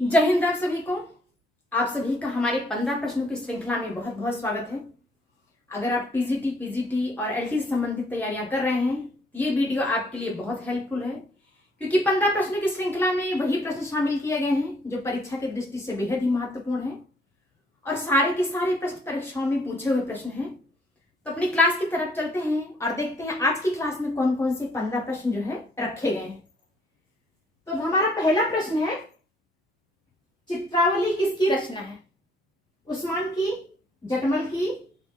जय हिंद आप सभी को। आप सभी का हमारे 15 प्रश्नों की श्रृंखला में बहुत बहुत स्वागत है। अगर आप टीजीटी, पीजीटी और एलटी से संबंधित तैयारियां कर रहे हैं तो ये वीडियो आपके लिए बहुत हेल्पफुल है, क्योंकि 15 प्रश्नों की श्रृंखला में वही प्रश्न शामिल किए गए हैं जो परीक्षा की दृष्टि से बेहद ही महत्वपूर्ण है और सारे के सारे प्रश्न परीक्षाओं में पूछे हुए प्रश्न हैं। तो अपनी क्लास की तरफ चलते हैं और देखते हैं आज की क्लास में कौन कौन से 15 प्रश्न जो है रखे गए हैं। तो हमारा पहला प्रश्न है, चित्रावली किसकी रचना है? उस्मान की, जटमल की,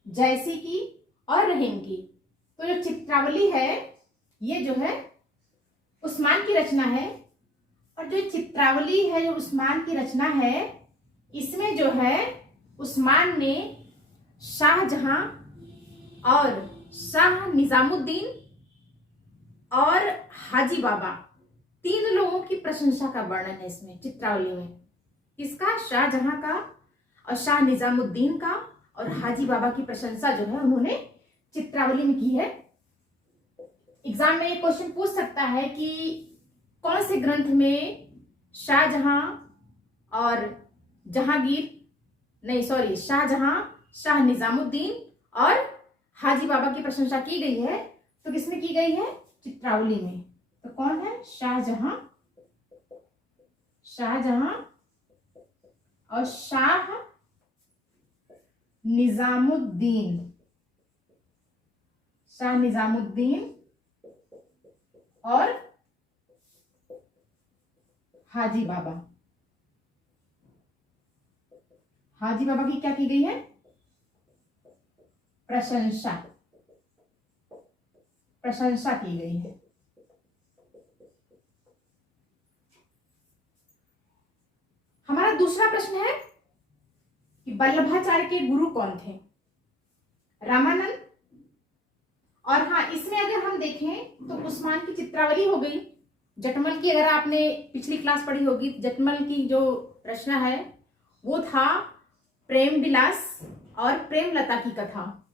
जयसी की और रहीम की। तो जो चित्रावली है ये जो है उस्मान की रचना है, और जो चित्रावली है जो उस्मान की रचना है इसमें जो है उस्मान ने शाहजहां और शाह निजामुद्दीन और हाजी बाबा तीन लोगों की प्रशंसा का वर्णन है इसमें चित्रावली में। किसका? शाहजहां का और शाह निजामुद्दीन का और हाजी बाबा की प्रशंसा जो है उन्होंने चित्रावली में की है। एग्जाम में क्वेश्चन पूछ सकता है कि कौन से ग्रंथ में शाहजहां और शाहजहां, शाह निजामुद्दीन और हाजी बाबा की प्रशंसा की गई है। तो किसमें की गई है? चित्रावली में। तो कौन है? शाहजहां और शाह निजामुद्दीन और हाजी बाबा की क्या की गई है? प्रशंसा की गई है। हमारा दूसरा प्रश्न है कि वल्लभाचार्य के गुरु कौन थे? रामानंद। और हाँ, इसमें अगर हम देखें तो उस्मान की चित्रावली हो गई। जटमल की अगर आपने पिछली क्लास पढ़ी होगी, जटमल की जो रचना है वो था प्रेम विलास और प्रेमलता की कथा।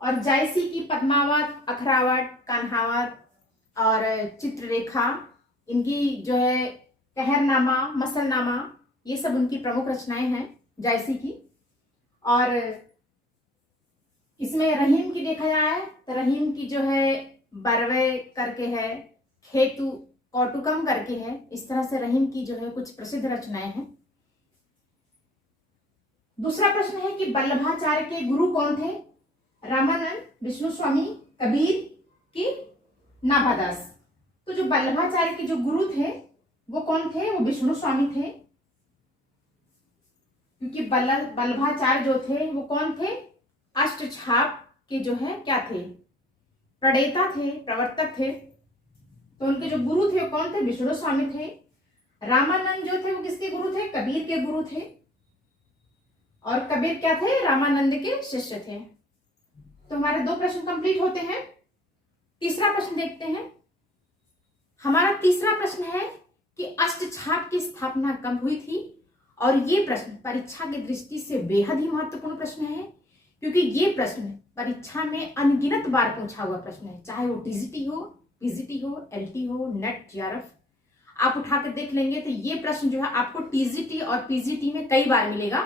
और जायसी की पद्मावत, अखरावट, कान्हावत और चित्ररेखा, इनकी जो है कहरनामा, मसलनामा, ये सब उनकी प्रमुख रचनाएं हैं जायसी की। और इसमें रहीम की देखा जाए तो रहीम की जो है बरवे करके है, खेतु कौटुकम करके है। इस तरह से रहीम की जो है कुछ प्रसिद्ध रचनाएं हैं। दूसरा प्रश्न है कि वल्लभाचार्य के गुरु कौन थे? रामानंद, विष्णु स्वामी, कबीर की नाभादास। तो जो वल्लभाचार्य के जो गुरु थे वो कौन थे? वो विष्णु स्वामी थे, क्योंकि वल्लभाचार्य जो थे वो कौन थे? अष्टछाप के जो है क्या थे? प्रणेता थे, प्रवर्तक थे। तो उनके जो गुरु थे वो कौन थे? विष्णु स्वामी थे। रामानंद जो थे वो किसके गुरु थे? कबीर के गुरु थे। और कबीर क्या थे? रामानंद के शिष्य थे। तो हमारे दो प्रश्न कंप्लीट होते हैं। तीसरा प्रश्न देखते हैं। हमारा तीसरा प्रश्न है कि अष्टछाप की स्थापना कब हुई थी? और ये प्रश्न परीक्षा की दृष्टि से बेहद ही महत्वपूर्ण प्रश्न है, क्योंकि ये प्रश्न परीक्षा में अनगिनत बार पूछा हुआ प्रश्न है। चाहे वो टीजीटी हो, पीजीटी हो, एलटी हो, नेट, जीआरएफ, आप उठा के देख लेंगे तो ये प्रश्न जो है आपको टीजीटी और पीजीटी में कई बार मिलेगा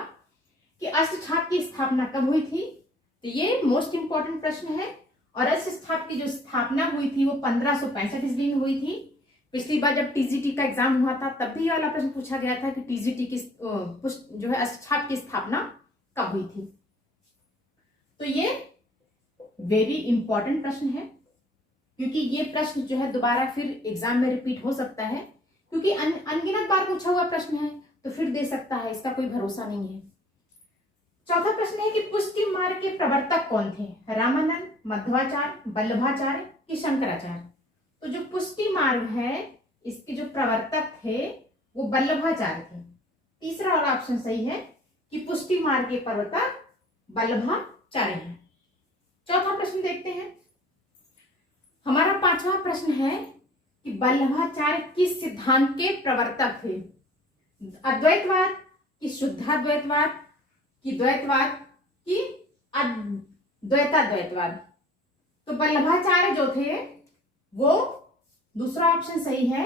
कि अष्टछाप की स्थापना कब हुई थी। तो ये मोस्ट इंपॉर्टेंट प्रश्न है। और अष्टछाप की जो स्थापना हुई थी वो 1565 ईस्वी में हुई थी। पिछली बार जब टीजीटी का एग्जाम हुआ था तब भी वाला प्रश्न पूछा गया था कि टीजीटी की जो है अष्टछाप की स्थापना कब हुई थी। तो ये वेरी इंपॉर्टेंट प्रश्न है, क्योंकि ये प्रश्न जो है दोबारा फिर एग्जाम में रिपीट हो सकता है, क्योंकि अनगिनत बार पूछा हुआ प्रश्न है तो फिर दे सकता है, इसका कोई भरोसा नहीं है। चौथा प्रश्न है कि पुष्टि मार्ग के प्रवर्तक कौन थे? रामानंद, मध्वाचार्य, वल्लभाचार्य कि शंकराचार्य। तो जो पुष्टि मार्ग है इसके जो प्रवर्तक थे वो वल्लभाचार्य थे। तीसरा वाला ऑप्शन सही है कि पुष्टि मार्ग के प्रवर्तक वल्लभाचार्य हैं। चौथा प्रश्न देखते हैं। हमारा पांचवा प्रश्न है कि वल्लभाचार्य किस सिद्धांत के प्रवर्तक थे? अद्वैतवाद कि शुद्धाद्वैतवाद कि द्वैतवाद कि द्वैताद्वैतवाद। तो वल्लभाचार्य जो थे वो दूसरा ऑप्शन सही है,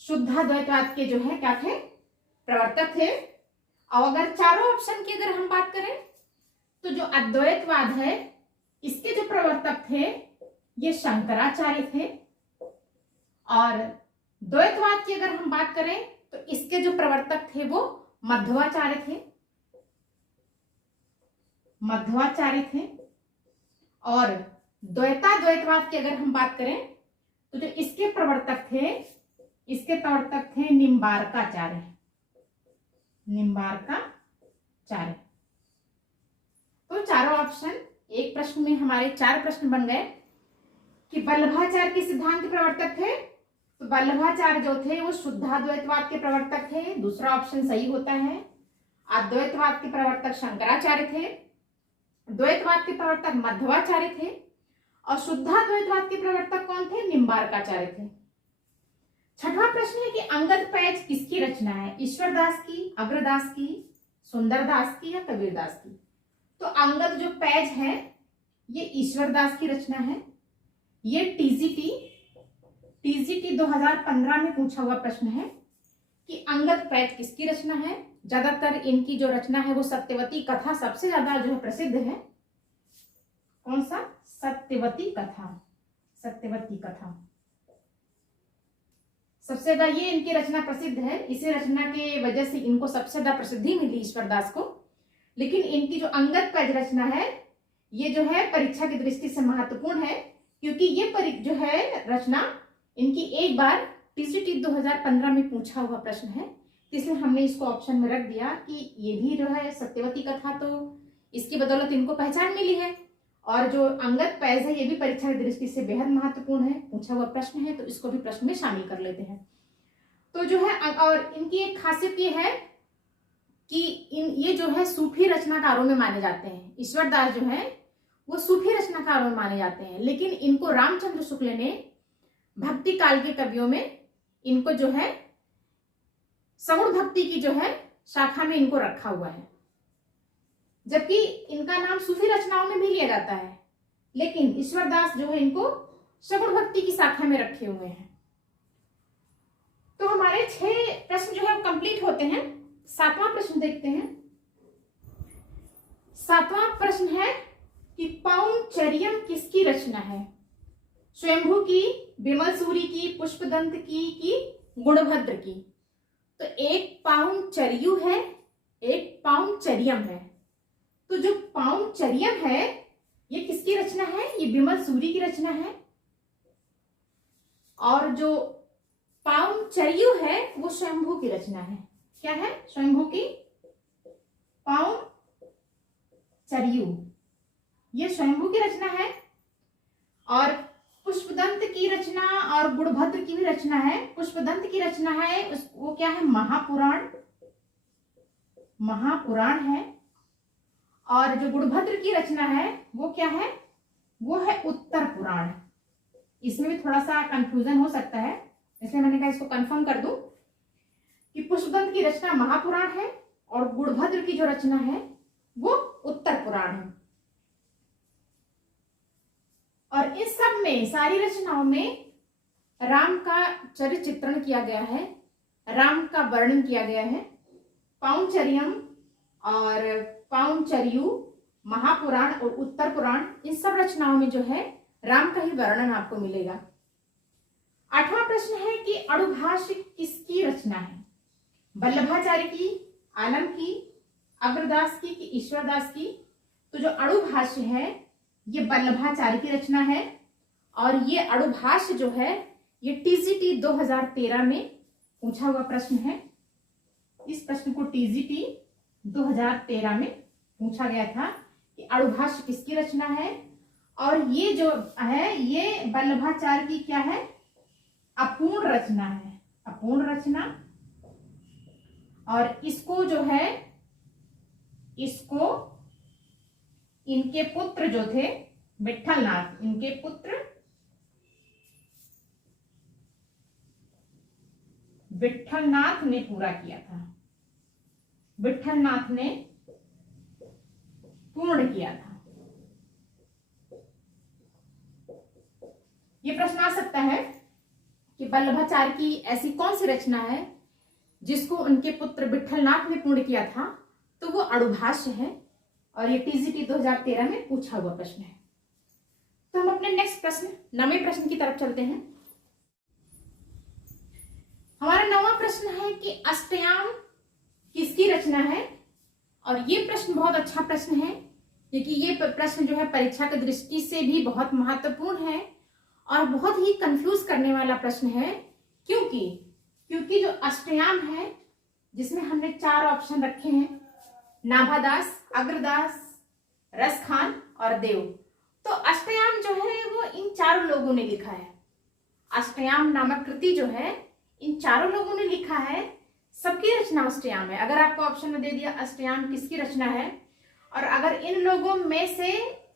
शुद्धाद्वैतवाद के जो है क्या थे? प्रवर्तक थे। और अगर चारों ऑप्शन की अगर हम बात करें तो जो अद्वैतवाद है इसके जो प्रवर्तक थे ये शंकराचार्य थे। और द्वैतवाद की अगर हम बात करें तो इसके जो प्रवर्तक थे वो मध्वाचार्य थे, मध्वाचार्य थे। और द्वैतवाद की अगर हम बात करें तो जो इसके प्रवर्तक थे निम्बार्काचार्य, निम्बार्काचार्य। तो चारों ऑप्शन एक प्रश्न में हमारे 4 प्रश्न बन गए कि वल्लभाचार्य के सिद्धांत के प्रवर्तक थे। तो वल्लभाचार्य जो थे वो शुद्धाद्वैतवाद के प्रवर्तक थे, दूसरा ऑप्शन सही होता है। अद्वैतवाद के प्रवर्तक शंकराचार्य थे, द्वैतवाद के प्रवर्तक मध्वाचार्य थे और शुद्धाद्वैतवाद के प्रवर्तक कौन थे? निम्बार्काचार्य थे। छठवां प्रश्न है कि अंगद पैज किसकी रचना है? ईश्वरदास की, अग्रदास की, सुंदरदास की या कबीरदास की? तो अंगद जो पैज है ये ईश्वरदास की रचना है। ये टीजीटी 2015 में पूछा हुआ प्रश्न है कि अंगद पैज किसकी रचना है। ज्यादातर इनकी जो रचना है वो सत्यवती कथा सबसे ज्यादा जो है प्रसिद्ध है। कौन सा? सत्यवती कथा, सत्यवती कथा सबसे ज्यादा ये इनकी रचना प्रसिद्ध है। इसी रचना के वजह से इनको सबसे ज्यादा प्रसिद्धि मिली ईश्वरदास को। लेकिन इनकी जो अंगद पैज रचना है ये जो है परीक्षा की दृष्टि से महत्वपूर्ण है, क्योंकि ये जो है रचना इनकी एक बार टीजीटी 2015 में पूछा हुआ प्रश्न है। इसलिए हमने इसको ऑप्शन में रख दिया कि ये भी जो है सत्यवती कथा, तो इसकी बदौलत इनको पहचान मिली है। और जो अंगद पैज है ये भी परीक्षा की दृष्टि से बेहद महत्वपूर्ण है, पूछा हुआ प्रश्न है, तो इसको भी प्रश्न में शामिल कर लेते हैं। तो जो है और इनकी एक खासियत ये है कि ये जो है सूफी रचनाकारों में माने जाते हैं। ईश्वरदास जो है वो सूफी रचनाकारों में माने जाते हैं, लेकिन इनको रामचंद्र शुक्ल ने भक्ति काल के कवियों में इनको जो है सगुण भक्ति की जो है शाखा में इनको रखा हुआ है, जबकि इनका नाम सूफी रचनाओं में भी लिया जाता है, लेकिन ईश्वरदास जो है इनको सगुण भक्ति की शाखा में रखे हुए हैं। तो हमारे 6 प्रश्न जो है कंप्लीट होते हैं। 7वां प्रश्न देखते हैं। 7वां प्रश्न है कि पाउंचर्यम किसकी रचना है? स्वयंभू की, विमल सूरी की, पुष्पदंत की गुणभद्र की? तो एक पाउंचर्यु है, एक पाउंचर्यम है। तो जो पाउंचर्यम है ये किसकी रचना है? ये विमल सूरी की रचना है। और जो पाउंचर्यु है वो स्वयंभू की रचना है। क्या है? स्वयंभू की पाउंचर्यु, ये स्वयंभू की रचना है। और पुष्पदंत की रचना और गुणभद्र की भी रचना है। पुष्पदंत की रचना है वो क्या है? महापुराण, महापुराण है। और जो गुणभद्र की रचना है वो क्या है? वो है उत्तर पुराण। इसमें भी थोड़ा सा कंफ्यूजन हो सकता है, इसलिए मैंने कहा इसको कंफर्म कर दूं कि पुष्पदंत की रचना महापुराण है और गुणभद्र की जो रचना है वो उत्तर पुराण है। और इस सब में, सारी रचनाओं में राम का चरित्र चित्रण किया गया है, राम का वर्णन किया गया है। पाउंचर्यम और पाउंचर्यु, महापुराण और उत्तर पुराण, इन सब रचनाओं में जो है राम का ही वर्णन आपको मिलेगा। 8वां प्रश्न है कि अणुभाष्य किसकी रचना है? वल्लभाचार्य की, आलम की, अग्रदास की कि ईश्वरदास की? तो जो अणुभाष्य है ये वल्लभाचार्य की रचना है। और ये अणुभाष्य जो है ये टीजीटी 2013 में पूछा हुआ प्रश्न है। इस प्रश्न को टीजीटी 2013 में पूछा गया था कि अणुभाष्य किसकी रचना है। और ये जो है ये वल्लभाचार्य की क्या है? अपूर्ण रचना है, अपूर्ण रचना। और इसको जो है, इसको इनके पुत्र जो थे विट्ठलनाथ, इनके पुत्र विट्ठलनाथ ने पूरा किया था, विट्ठलनाथ ने पूर्ण किया था। ये प्रश्न आ सकता है कि वल्लभाचार्य की ऐसी कौन सी रचना है जिसको उनके पुत्र विट्ठलनाथ ने पूर्ण किया था, तो वो अणुभाष्य है और ये टीजीटी 2013 में पूछा हुआ प्रश्न है। तो हम अपने नेक्स्ट प्रश्न 9वें प्रश्न की तरफ चलते हैं। हमारा 9वां प्रश्न है कि अष्टयाम किसकी रचना है। और ये प्रश्न बहुत अच्छा प्रश्न है, क्योंकि ये प्रश्न जो है परीक्षा की दृष्टि से भी बहुत महत्वपूर्ण है और बहुत ही कंफ्यूज करने वाला प्रश्न है। क्योंकि जो अष्टयाम है, जिसमें हमने 4 ऑप्शन रखे हैं, नाभादास, अग्रदास, रसखान और देव, तो अष्टयाम जो है वो इन 4 लोगों ने लिखा है। अष्टयाम नामक कृति जो है इन 4 लोगों ने लिखा है, सबकी रचना अष्टयाम है। अगर आपको ऑप्शन में दे दिया अष्टयाम किसकी रचना है, और अगर इन लोगों में से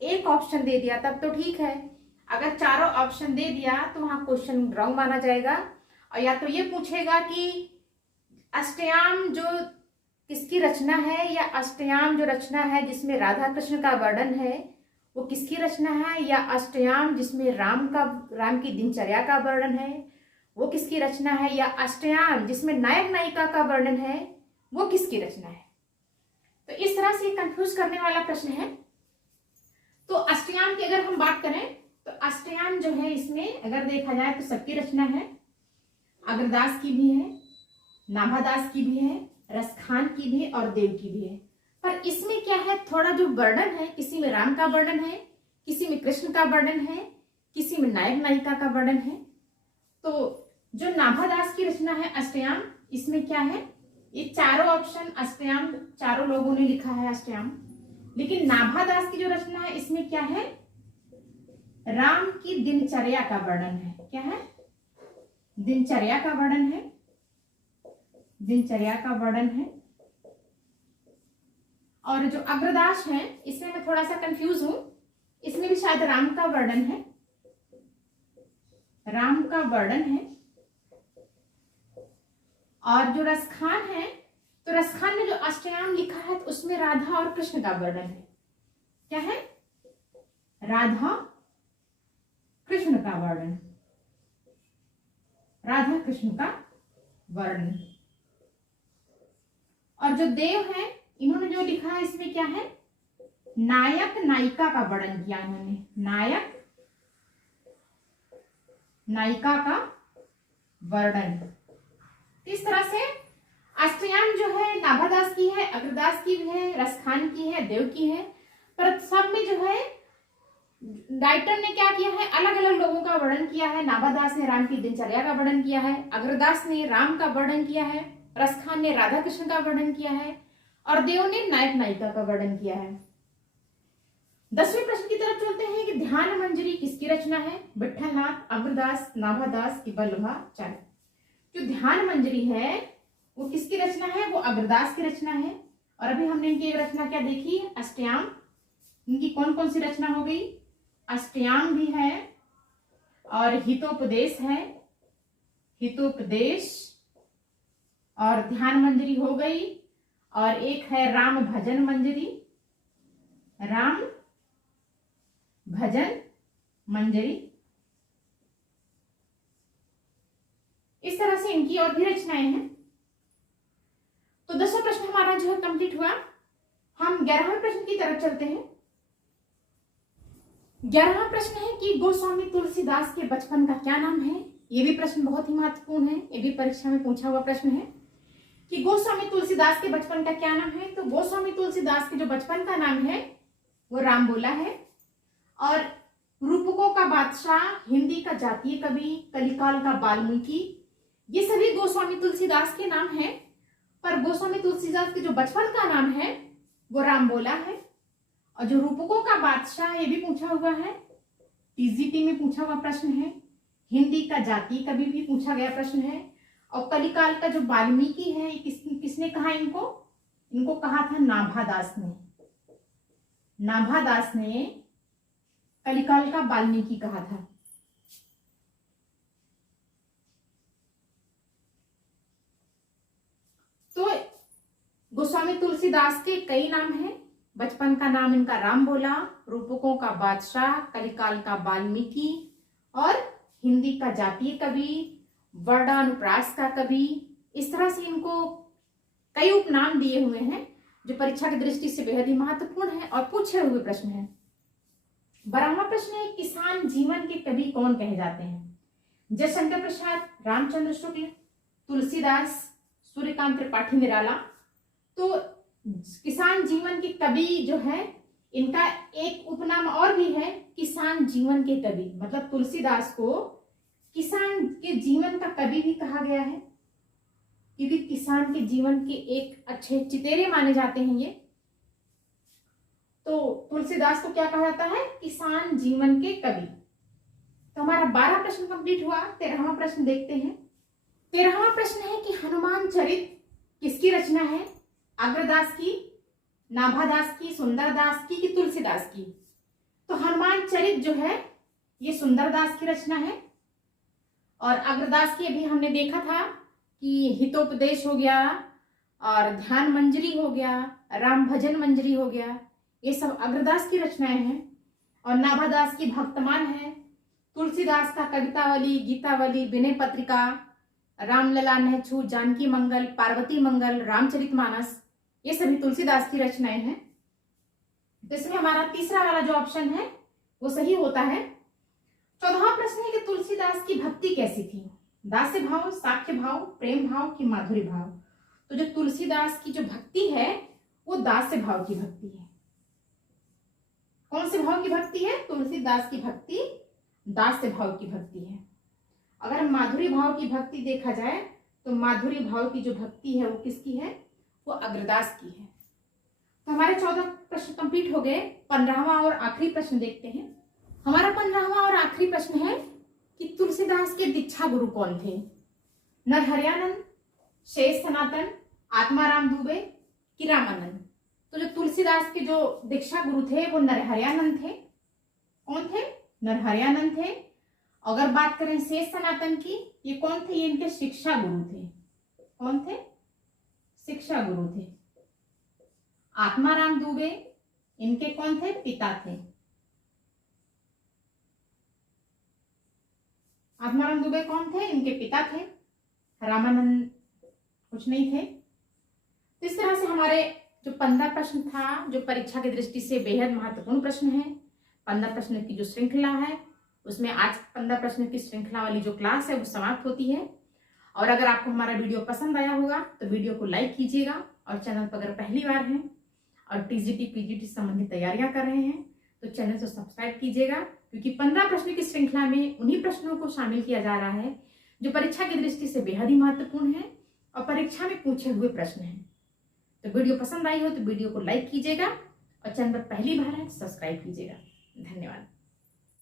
एक ऑप्शन दे दिया तब तो ठीक है, अगर चारों ऑप्शन दे दिया तो वहां क्वेश्चन रॉन्ग माना जाएगा। और या तो ये पूछेगा कि अष्टयाम जो किसकी रचना है, या अष्टयाम जो रचना है जिसमें राधा कृष्ण का वर्णन है वो किसकी रचना है, या अष्टयाम जिसमें राम की दिनचर्या का वर्णन है वो किसकी रचना है, या अष्टयाम जिसमें नायक नायिका का वर्णन है वो किसकी रचना है। तो इस तरह से कंफ्यूज करने वाला प्रश्न है। तो अष्टयाम की अगर हम बात करें तो अष्टयाम जो है इसमें अगर देखा जाए तो सबकी रचना है, अग्रदास की भी है, नाभादास की भी है, रसखान की भी और देव की भी है। पर इसमें क्या है, थोड़ा जो वर्णन है, किसी में राम का वर्णन है, किसी में कृष्ण का वर्णन है, किसी में नायक नायिका का वर्णन है। तो जो नाभादास की रचना है अष्टयाम, इसमें क्या है, ये चारों ऑप्शन अष्टयाम 4 लोगों ने लिखा है अष्टयाम। लेकिन नाभादास की जो रचना है इसमें क्या है, राम की दिनचर्या का वर्णन है। क्या है, दिनचर्या का वर्णन है, दिनचर्या का वर्णन है। और जो अग्रदास है इसमें मैं थोड़ा सा कंफ्यूज हूं, इसमें भी शायद राम का वर्णन है, राम का वर्णन है। और जो रसखान है, तो रसखान ने जो अष्टयाम लिखा है तो उसमें राधा और कृष्ण का वर्णन है। क्या है, राधा कृष्ण का वर्णन, राधा कृष्ण का वर्णन। और जो देव है इन्होंने जो लिखा है इसमें क्या है, नायक नायिका का वर्णन किया इन्होंने, नायक नायिका का वर्णन। इस तरह से अष्टयाम जो है नाभादास की है, अग्रदास की भी है, रसखान की है, देव की है, पर सब में जो है राइटर ने क्या किया है, अलग अलग लोगों का वर्णन किया है। नाभादास ने राम की दिनचर्या का वर्णन किया है, अग्रदास ने राम का वर्णन किया है, रसखान ने राधा कृष्ण का वर्णन किया है और देव ने नायक नायिका का वर्णन किया है। 10वें प्रश्न की तरफ चलते हैं कि ध्यान मंजरी किसकी रचना है, विट्ठलनाथ, अग्रदास, नाभादास की बल्लभाचार्य। जो ध्यान मंजरी है वो किसकी रचना है, वो अग्रदास की रचना है। और अभी हमने इनकी एक रचना क्या देखी, अष्टयाम। इनकी कौन कौन सी रचना हो गई, अष्टयाम भी है और हितोपदेश है, हितोपदेश और ध्यान मंजरी हो गई, और एक है राम भजन मंजरी, राम भजन मंजरी। इस तरह से इनकी और भी रचनाएं हैं। तो 10वां प्रश्न हमारा जो है कंप्लीट हुआ। हम 11वें प्रश्न की तरफ चलते हैं। 11वां प्रश्न है कि गोस्वामी तुलसीदास के बचपन का क्या नाम है। ये भी प्रश्न बहुत ही महत्वपूर्ण है, ये भी परीक्षा में पूछा हुआ प्रश्न है कि गोस्वामी तुलसीदास के बचपन का क्या नाम है। तो गोस्वामी तुलसीदास के जो बचपन का नाम है वो राम बोला है। और रूपकों का बादशाह, हिंदी का जातीय कवि, कलिकाल का वाल्मीकि, ये सभी गोस्वामी तुलसीदास के नाम हैं। पर गोस्वामी तुलसीदास के जो बचपन का नाम है वो राम बोला है। और जो रूपकों का बादशाह, ये भी पूछा हुआ है, टीजीटी में पूछा हुआ प्रश्न है, हिंदी का जातीय कवि भी पूछा गया प्रश्न है। और कलिकाल का जो वाल्मीकि है किसने कहा इनको कहा था नाभादास ने। नाभादास ने कलिकाल का वाल्मीकि कहा था। तो गोस्वामी तुलसीदास के कई नाम हैं। बचपन का नाम इनका राम बोला, रूपकों का बादशाह, कलिकाल का वाल्मीकि और हिंदी का जातीय कवि, वर्णानुप्रास का कवि, इस तरह से इनको कई उपनाम दिए हुए हैं जो परीक्षा की दृष्टि से बेहद ही महत्वपूर्ण है और पूछे हुए प्रश्न है। 12वां प्रश्न है, किसान जीवन के कवि कौन कहे जाते हैं? जयशंकर प्रसाद, रामचंद्र शुक्ल, तुलसीदास, सूर्यकांत त्रिपाठी निराला। तो किसान जीवन के कवि जो है, इनका एक उपनाम और भी है, किसान जीवन के कवि। मतलब तुलसीदास को किसान के जीवन का कवि भी कहा गया है, क्योंकि किसान के जीवन के एक अच्छे चितेरे माने जाते हैं ये। तो तुलसीदास को क्या कहा जाता है? किसान जीवन के कवि। तो हमारा 12 प्रश्न कंप्लीट हुआ। 13वां प्रश्न देखते हैं। 13वां प्रश्न है कि हनुमान चरित किसकी रचना है? अग्रदास की, नाभादास की, सुंदरदास की कि तुलसीदास की? तो हनुमान चरित जो है ये सुंदरदास की रचना है। और अग्रदास की अभी हमने देखा था कि हितोपदेश हो गया और ध्यान मंजरी हो गया, राम भजन मंजरी हो गया, ये सब अग्रदास की रचनाएं हैं। और नाभादास की भक्तमान है। तुलसीदास का कवितावली, गीतावली, विनय पत्रिका, रामलला, नहछू, जानकी मंगल, पार्वती मंगल, रामचरितमानस, ये सभी तुलसीदास की रचनाएं हैं। तो इसमें हमारा तीसरा वाला जो ऑप्शन है वो सही होता है। 14वां प्रश्न है कि तुलसीदास की भक्ति कैसी थी? दास्य भाव, साख्य भाव, प्रेम भाव कि माधुरी भाव? तो जो तुलसीदास की जो भक्ति है वो दास्य भाव की भक्ति है। कौन से भाव की भक्ति है? तुलसीदास की भक्ति दास्य भाव की भक्ति है। अगर माधुरी भाव की भक्ति देखा जाए तो माधुरी भाव की जो भक्ति है वो किसकी है? वो अग्रदास की है। तो हमारे 14 प्रश्न कंप्लीट हो गए। 15वां और आखिरी प्रश्न देखते हैं। हमारा 15वां और आखिरी प्रश्न है कि तुलसीदास के दीक्षा गुरु कौन थे? नरहरियानंद, शेष सनातन, आत्माराम दुबे कि रामानंद? तो जो तुलसीदास के जो दीक्षा गुरु थे वो नरहरियानंद थे। कौन थे? नरहरियानंद थे। अगर बात करें शेष सनातन की, ये कौन थे? ये इनके शिक्षा गुरु थे। कौन थे? शिक्षा गुरु थे। आत्माराम दुबे इनके कौन थे? पिता थे। आत्माराम दुबे कौन थे? इनके पिता थे। रामानंद कुछ नहीं थे। तो इस तरह से हमारे जो 15 प्रश्न था, जो परीक्षा की दृष्टि से बेहद महत्वपूर्ण प्रश्न है, 15 प्रश्न की जो श्रृंखला है उसमें आज 15 प्रश्न की श्रृंखला वाली जो क्लास है वो समाप्त होती है। और अगर आपको हमारा वीडियो पसंद आया होगा तो वीडियो को लाइक कीजिएगा, और चैनल पर अगर पहली बार हैं और टीजीटी पीजीटी संबंधी तैयारियां कर रहे हैं तो चैनल को सब्सक्राइब कीजिएगा, क्योंकि 15 प्रश्न की श्रृंखला में उन्हीं प्रश्नों को शामिल किया जा रहा है जो परीक्षा की दृष्टि से बेहद ही महत्वपूर्ण है और परीक्षा में पूछे हुए प्रश्न हैं। तो वीडियो पसंद आई हो तो वीडियो को लाइक कीजिएगा और चैनल पर पहली बार है सब्सक्राइब कीजिएगा। धन्यवाद।